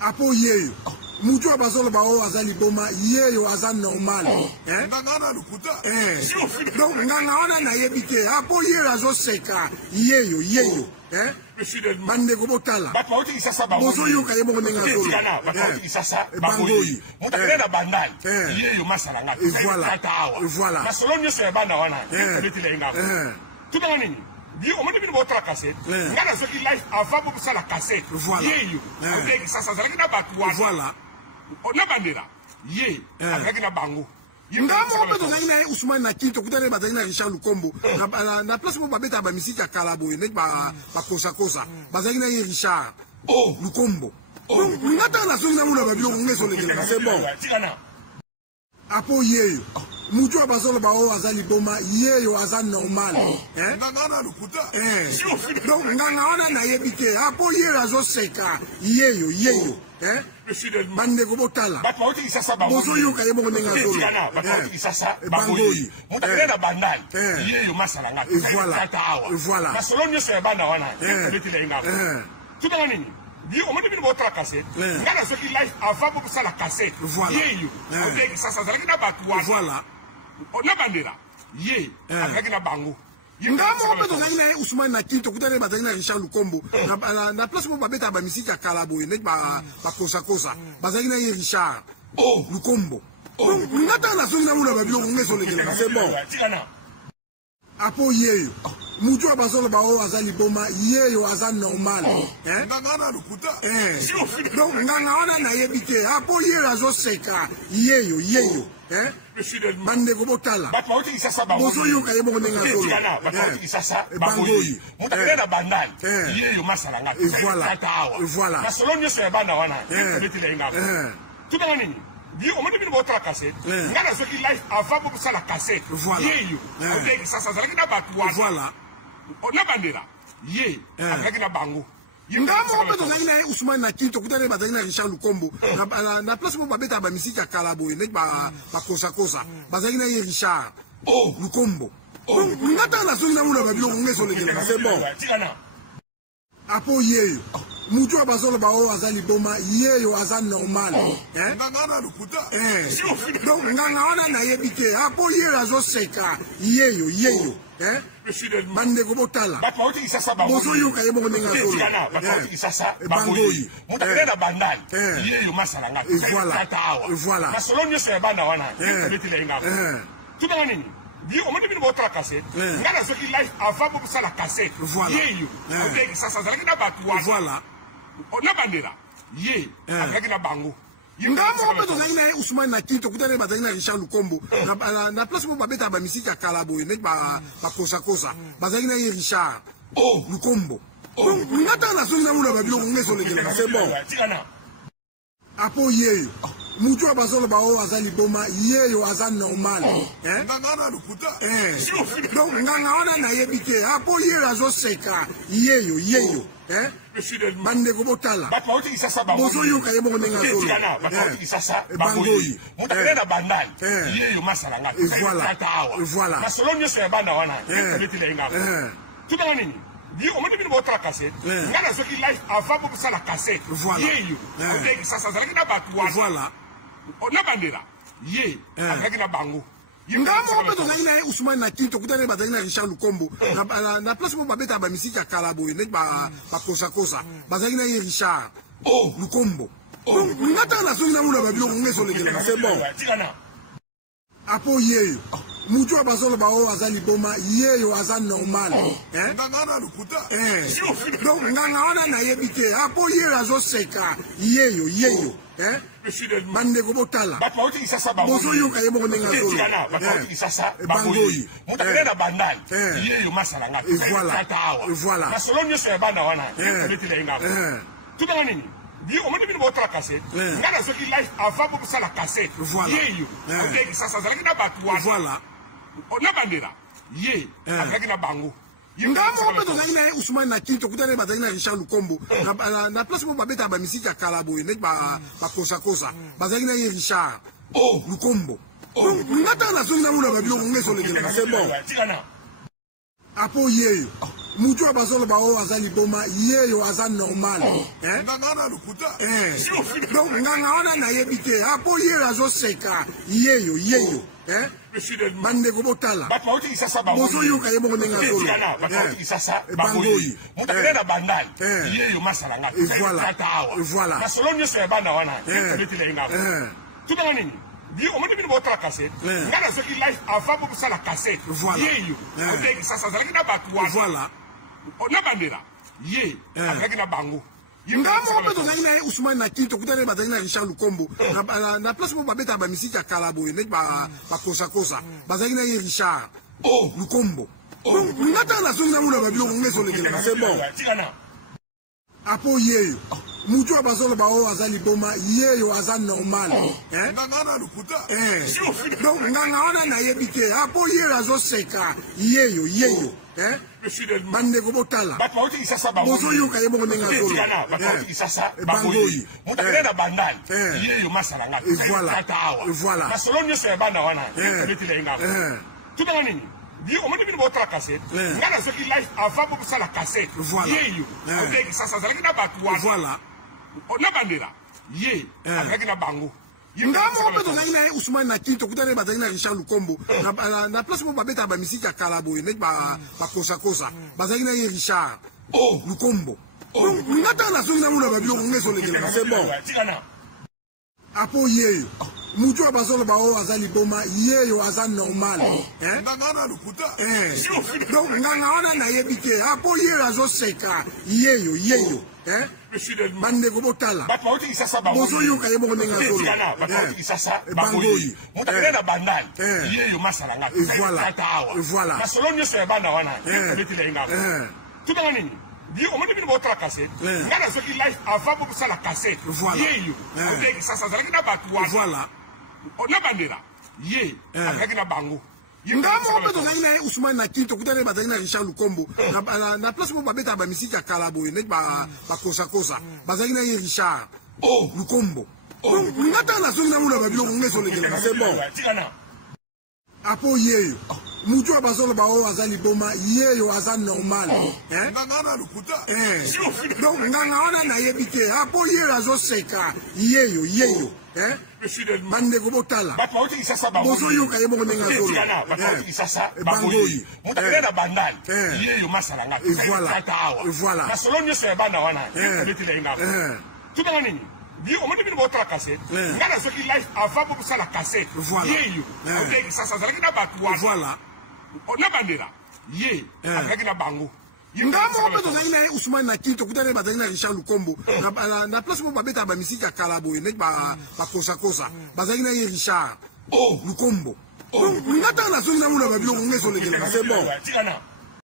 Apo yeyo. Mutu abazolo bao azali boma yeyo azan normal. Ngana lukuta. Donc ngana ona na yebike. Apo yeyo azo seka yeyo. Bande ko botala. Bozo yo kaye mo nenga solo. Bangoyi. Mutakena bandai. Yeyo masalanga. Voilà. Na solonyo se bana wana. Tout dans nini. Bi o moni bi bo tra cassette. Ngana so ki live avant pour ça la cassette. Yeyo. Avec ça ça na batwa. Voilà. On a bandera. Avec na bango. Ngamo opeto ngina Ousmane na Kinto kutane bazalina Richard Lukombo na place mo babeta ba misiki ya Kalabo ne ba kosa bazalina Richard Lukombo ngata na songa mula ba bilo ngeso le c'est bon apo yeyo mutu abazolo ba o azali boma yeyo azan normal ngana lukuta donc ngana ona na yebike apo yeyo azo seka yeyo bande ko botala bozo yo kaye mo nenga solo bangoyi mutakena bandai yeyo masalanga. Voilà. Na solonyo se bana wana. Tout dans nini. Bi o moni bi bo tra cassette. Ngana so ki live avant pour ça la cassette. Yeyo. Avec ça ça na batwa. Voilà. On a bandera. Avec na bango. Ngamo opeto ngina Ousmane na Kinto kutane bazalina Richard Lukombo na place mo babeta ba misiki ya Kalabo ne ba kosa bazalina Richard Lukombo ngata na songa mula ba bilo ngeso le c'est bon apo yeyo mutu abazolo ba o azali boma yeyo azan normal ngana lukuta donc ngana ona na yebike apo yeyo azo seka yeyo bande ko botala bozo yo kaye mo nenga solo bangoyi mutakena bandai yeyo masalanga. Voilà. Na solonyo se bana wana. Tout dans nini. Bi o moni bi bo tra cassette. Ngana so ki live avant pour ça la cassette. Yeyo. Avec ça ça na batwa. Voilà. On a bandera. Avec na bango. Ngamo opeto ngina Ousmane na Kinto kutane bazalina Richard Lukombo na place mo babeta ba misiki ya Kalabo ne ba kosa bazalina Richard Lukombo ngata na songa mula ba bilo ngeso le c'est bon apo yeyo mutu abazolo ba o azali boma yeyo azan normal ngana lukuta donc ngana ona na yebike apo yeyo azo seka yeyo bande ko botala bozo yo kaye mo nenga solo bangoyi mutakena bandai yeyo masalanga. Voilà. Na solonyo se bana wana. Tout dans nini. Bi o moni bi bo tra cassette. Ngana so ki live avant pour ça la cassette. Yeyo. Avec ça ça na batwa. Voilà. On a bandera. Avec na bango. Ngamo opeto ngina Ousmane na Kinto kutane bazalina Richard Lukombo na place mo babeta ba misiki ya Kalabo ne ba kosa bazalina Richard Lukombo ngata na songa mula ba bilo ngeso le c'est bon apo yeyo mutu abazolo ba o azali boma yeyo azan normal ngana lukuta donc ngana ona na yebike apo yeyo azo seka yeyo bande ko botala bozo yo kaye mo nenga solo bangoyi mutakena bandai yeyo masalanga. Voilà. Na solonyo se bana wana. Tout dans nini. Bi o moni bi bo tra cassette. Ngana so ki live avant pour ça la cassette. Yeyo. Avec ça ça na batwa. Voilà. On a bandera. Avec na bango. Ngamo opeto ngina Ousmane na Kinto kutane bazalina Richard Lukombo na place mo babeta ba misiki ya Kalabo ne ba kosa bazalina Richard Lukombo ngata na songa mula ba bilo ngeso le c'est bon apo yeyo mutu abazolo ba o azali boma yeyo azan normal ngana lukuta donc ngana ona na yebike apo yeyo azo seka yeyo bande ko botala bozo yo kaye mo nenga solo bangoyi mutakena bandai yeyo masalanga. Voilà. Na solonyo se bana wana. Tout dans nini. Bi o moni bi bo tra cassette. Ngana so ki live avant pour ça la cassette. Yeyo. Avec ça ça na batwa. Voilà. On a bandera. Avec na bango. Ngamo opeto ngina Ousmane na Kinto kutane bazalina Richard Lukombo na place mo babeta ba misiki ya Kalabo ne ba kosa bazalina Richard Lukombo ngata na songa mula ba bilo ngeso le c'est bon apo yeyo mutu abazolo bao azali boma yeyo azan normal donc nganga ona na yebite apo yeyo azoseka yeyo bande ko botala bozo yoka yebo ndenga solo bangoyi mutakena bandali yeyo masalanga voilà masolonyo se bana wana nini Dio on dit votre cassette. Ngana ce qui live avant pour ça la cassette. Yeyo. Avec ça ça na batwa. Voilà. On a bandera. Ye. Avec na bango. Ngamo beto na Ousmane na Kinto kutana batali na Richard Lukombo. Na place mo babeta ba misiki ya Kalabo nek ba kosa. Bazali na Richard. Lukombo. Donc ngata na zonga mula ba biloko ngeso le c'est bon. Apo yeyo. Mutu abazolo bao azali boma yeyo azan normal donc nganga ona na yebite apo yeyo azoseka yeyo bande ko botala bozo yoka yebo ndenga solo bangoyi mutakena bandali yeyo masalanga voilà masolonyo se bana wana nini Dio on dit votre cassette. Ngana ce qui live avant pour ça la cassette. Yeyo. Avec ça ça na batwa. Voilà. On a bandera. Ye. Avec na bango. Ngamo beto na Ousmane na Kinto kutana batali na Richard Lukombo. Na place mo babeta ba misiki ya Kalabo nek ba kosa. Bazali na Richard. Lukombo. Donc ngata na zonga mula ba biloko ngeso le c'est bon. Apo yeyo. Mutu abazolo bao azali boma yeyo azan normal donc nganga ona na yebite apo yeyo azoseka yeyo bande ko botala bozo yoka yebo ndenga solo bangoyi mutakena bandali yeyo masalanga voilà masolonyo se bana wana nini Dio on dit votre cassette. Ngana ce qui live avant pour ça la cassette. Yeyo. Avec ça ça na batwa. Voilà. On a bandera. Ye. Avec na bango. Ngamo beto na Ousmane na Kinto kutana batali na Richard Lukombo. Na place mo babeta ba misiki ya Kalabo nek ba kosa. Bazali na Richard. Lukombo. Donc ngata na zonga mula ba biloko ngeso le c'est bon. Apo yeyo. Mutu abazolo bao azali boma yeyo azan normal donc nganga ona na yebite apo yeyo azoseka yeyo bande ko botala bozo yoka yebo ndenga solo bangoyi mutakena bandali yeyo masalanga voilà masolonyo se bana wana nini Dio on dit votre cassette. Ngana ce qui live avant pour ça la cassette. Yeyo. Avec ça ça na batwa. Voilà. On a bandera. Ye. Avec na bango. Ngamo beto na Ousmane na Kinto kutana batali na Richard Lukombo. Na place mo babeta ba misiki ya Kalabo nek ba kosa. Bazali na Richard. Lukombo. Donc ngata na zonga mula ba biloko ngeso le c'est bon.